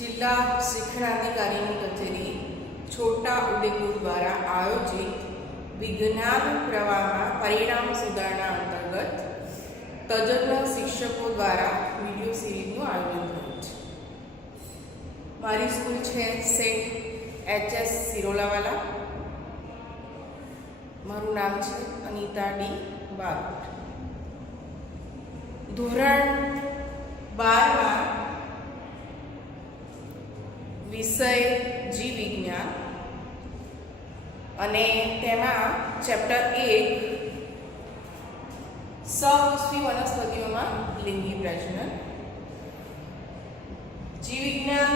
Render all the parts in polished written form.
जिला शिक्षणाधिकारी कचेरी छोटा उदेपुर द्वारा आयोजित विज्ञान प्रवाह परिणाम सुधारणा अंतर्गत तज्ञ शिक्षकों द्वारा वीडियो सीरीजનું આયોજન થયું છે। મારી સ્કૂલ છે સેન્ટ એચ.એસ. સિરોલાવાલા। મારું નામ છે અનિતા ડી બારોટ। ધોરણ 12 વિષય જીવ વિજ્ઞાન અને તેમાં ચેપ્ટર 1 સપુષ્પી વનસ્પતિઓમાં લિંગી પ્રજનન। જીવ વિજ્ઞાન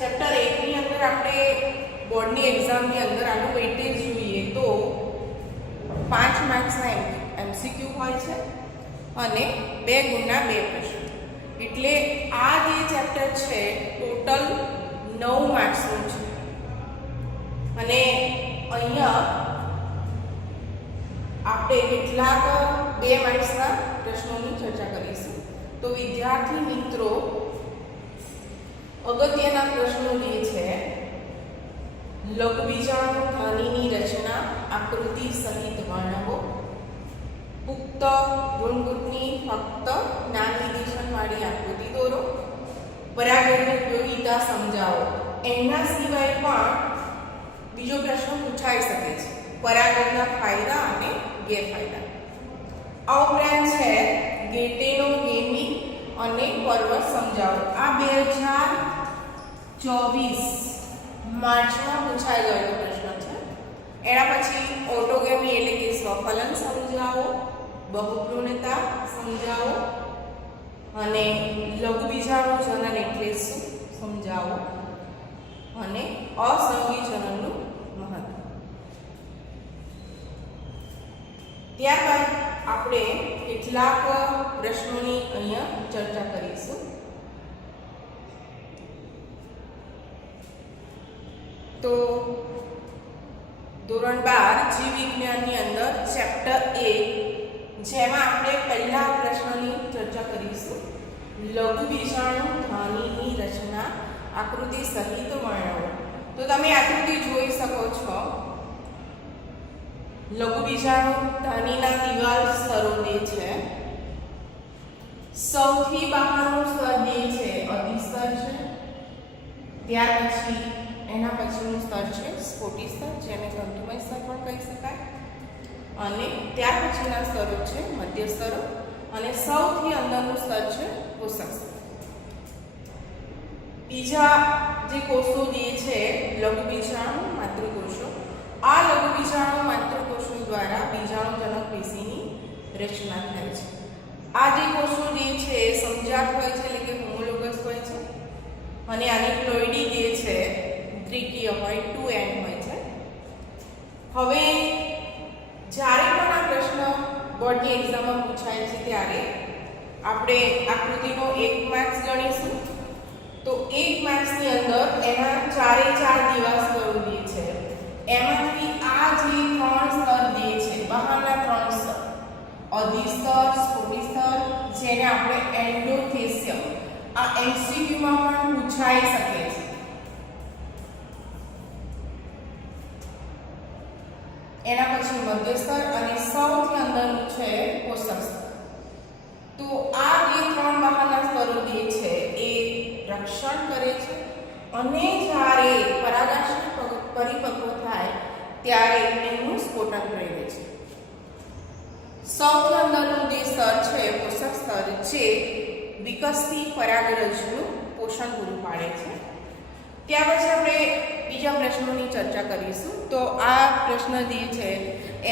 ચેપ્ટર 1 ની અંદર આપણે બોર્ડની એક્ઝામની અંદર આનું વેઇટેજ જોઈએ તો 5 માર્ક્સના એમસીક્યુ હોય છે અને 2 ગુણના 2 પ્રશ્ન। એટલે આ જે ચેપ્ટર છે ટોટલ 9 માર્ક્સનું છે અને અહીંયા આપણે કેટલાક 2 માર્ક્સના પ્રશ્નોની ચર્ચા કરીશું। તો વિદ્યાર્થી મિત્રો અગત્યના પ્રશ્નો જે છે લઘુબીજાણુ ધ્વનિની રચના આકૃતિ સહિત વર્ણવો, પુખ્ત ભ્રૂણપુટની ફક્ત નામ નિર્દેશનવાળી આકૃતિ દોરો, પરાગણની ઉપયોગિતા સમજાવો। એના સિવાય પણ બીજો પ્રશ્ન પૂછાઈ શકે છે પરાગણના ફાયદા અને ગેરફાયદા। આ ઉપરાંત છે ગેટેનોગેમી અને પર્વત સમજાવો। આ 2024 માર્ચમાં પૂછાઈ ગયેલો પ્રશ્ન છે। એના પછી ઓટોગેમી એટલે કે સ્વફલન સમજાવો, બહુભ્રૂણતા સમજાવો અને લઘુબીજાણુ જનન એટલે શું સમજાવો અને અસંગી જનનનું મહત્વ। ત્યારબાદ આપણે કેટલાક પ્રશ્નોની અહીંયા ચર્ચા કરીશું। તો ધોરણ 12 જીવ વિજ્ઞાનની અંદર ચેપ્ટર 1 જેમાં આપણે પહેલા પ્રશ્નની ચર્ચા કરીશું લઘુબીજાણુ ધ્વનિની રચના આકૃતિ સહિત વર્ણવો। તો તમે આકૃતિ જોઈ શકો છો લઘુબીજાણુ ધ્વનિના દિવાલ સ્તરો જે છે સૌથી બહારનું સ્તર જે છે અધિસ્તર છે, ત્યાર પછી એના પછીનું સ્તર છે સ્ફોટી સ્તર જેને તંતુમય સ્તર પણ કહી શકાય અને ત્યાર પછીના સ્તરો છે મધ્ય સ્તરો અને સૌથી અંદરનું સ્તર છે પોષક સ્તર। બીજા જે કોષો જે છે લઘુબીજાણુ માતૃકોષો। આ લઘુબીજાણુ માતૃકોષો દ્વારા બીજાણુજનક પેશીની રચના થાય છે। આ જે કોષો જે છે સમજાત હોય છે એટલે કે હોમોલોગસ હોય છે અને એનિપ્લોઇડી જે છે દ્વિકીય હોય 2 એન્ડ હોય છે। હવે જ્યારે પણ આ પ્રશ્ન બોર્ડની એક્ઝામમાં પૂછાય છે ત્યારે આપણે આકૃતિનો 1 માર્ક્સ ગણીશું। તો 1 માર્ક્સની અંદર એના 4 દિવાસ સ્તરો જે છે એમાંથી આ જે 3 સ્તર જે છે બહારના 3 સ્તર અધિસ્તર, સ્ફોટી સ્તર જેને આપણે એન્ડોથેસિયમ આ એમસીક્યુમાં પણ પૂછાઈ શકે છે। એના પછી મધ્ય સ્તર અને સૌથી અંદરનું છે પોષક સ્તર। તો આ જે 3 બહારના સ્તરો જે છે એ રક્ષણ કરે છે અને જ્યારે પરાગાશય પરિપક્વ થાય ત્યારે એનું સ્ફોટન પ્રેરે છે। સૌથી અંદરનું જે સ્તર છે પોષક સ્તર જે વિકસતી પરાગરજનું પોષણ પૂરું પાડે છે। ત્યાર પછી આપણે બીજા પ્રશ્નોની ચર્ચા કરીશું। તો આ પ્રશ્ન જે છે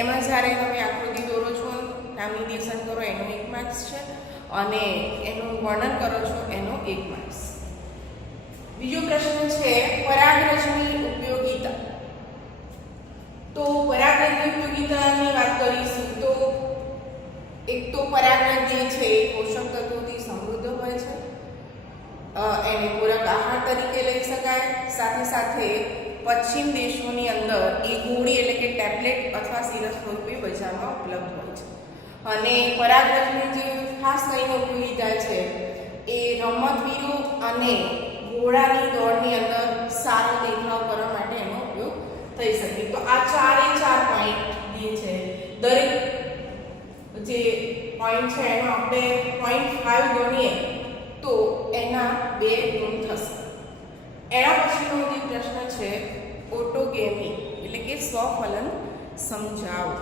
એમાં જ્યારે તમે આકૃતિ દોરો છો, નામ નિર્દેશન કરો એનો 1 માર્ક્સ છે અને એનું વર્ણન કરો છો એનો 1 માર્ક્સ। બીજો પ્રશ્ન છે પરાગરજની ઉપયોગિતા। તો પરાગરજની ઉપયોગિતાની વાત કરીશું તો એક તો પરાગરજ જે છે એ પોષક તત્વોથી સમૃદ્ધ હોય છે, એને પૂરક આહાર તરીકે લઈ શકાય। સાથે સાથે પશ્ચિમ દેશોની અંદર એ ગોળી એટલે કે ટેબ્લેટ અથવા સિરપ સ્વરૂપે બજારમાં ઉપલબ્ધ હોય છે અને પરાગરજની જે ખાસ કરીને ઉપયોગિતા છે એ રમતવીરો અને ઘોડાની દોડની અંદર સારો દેખાવ કરવા માટે એનો ઉપયોગ થઈ શકે. તો આ ચારે ચાર પોઈન્ટ જે છે દરેક જે પોઈન્ટ છે એનો આપણે 0.5 ગણીએ તો એના 2 ગુણ થશે. એના પછીનો જે પ્રશ્ન છે ઓટોગેમી એટલે કે સ્વફલન સમજાવો.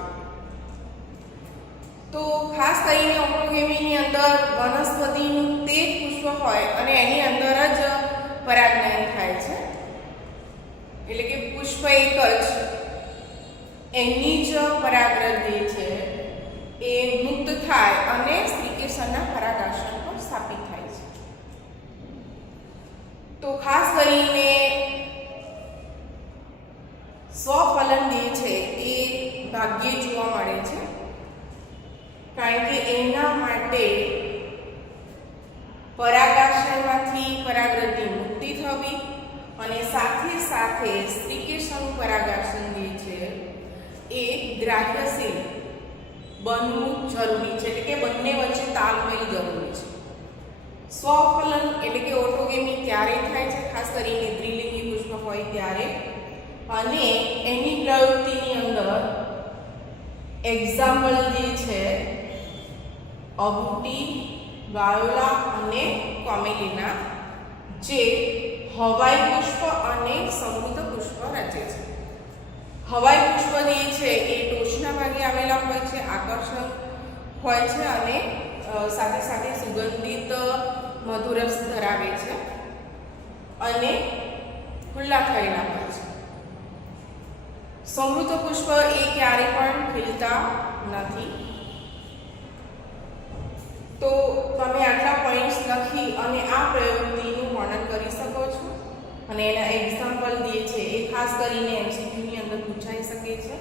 તો ખાસ કરીને ઓટોગેમીની અંદર વનસ્પતિનું તે જ પુષ્પ હોય અને એની અંદર જ પરાગનયન થાય છે. એટલે કે પુષ્પ એક જ એની જ પરાગરજ જે છે એ મુક્ત થાય અને સ્ત્રીકેસરના પરાગાસન પર સ્થાપિત થાય છે. તો ખાસ કરીને સ્વફલન જે છે એ ભાગ્યે જોવા મળે છે, કારણ કે એના માટે પરાગાશયમાંથી પરાગરજની મુક્તિ થવી અને સાથે સાથે સ્ત્રીકેસરનું પરાગાસન જે છે એ ગ્રાહ્યશીલ બનવું જરૂરી છે, એટલે કે બંને વચ્ચે તાલમેલ જરૂરી છે. સ્વફલન એટલે કે ઓટોગેમી ત્યારે થાય છે ખાસ કરીને દ્વિલિંગી પુષ્પ હોય ત્યારે, અને એની પ્રવૃત્તિની અંદર એક્ઝામ્પલ જે છે અબુટી, વાયોલા અને કોમેલિના જે હવાઈ પુષ્પ અને સમૃદ્ધ પુષ્પ રચે છે. હવાઈ પુષ્પ જે છે એ ટોચના ભાગે આવેલા હોય છે, આકર્ષક હોય છે અને સાથે સાથે સુગંધિત મધુરસ ધરાવે છે અને ખુલ્લા થયેલા હોય છે. સમૃદ્ધ પુષ્પ એ ક્યારે પણ ખીલતા નથી. તો તમે આટલા પોઈન્ટ્સ લખી અને આ પ્રવૃત્તિનું વર્ણન કરી શકો છો અને એના એક્ઝામ્પલ જે છે એ ખાસ કરીને એમસીક્યુની અંદર પૂછાઈ શકે છે.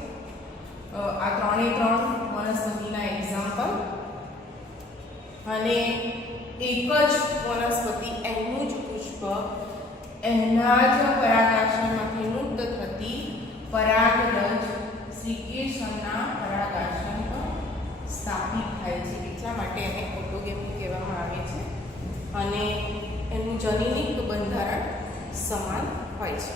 આ 3 વનસ્પતિના એક્ઝામ્પલ અને એક જ વનસ્પતિ એનું જ પુષ્પ એના જ પરાગાશનમાંથી મુક્ત થતી પરાગરજ શ્રીકેસરના પરાગાસન પર સ્થાપિત થાય છે. એટલા માટે એને ઓટોગેમી કહેવામાં આવે છે અને એનું જનીનિક બંધારણ સમાન હોય છે.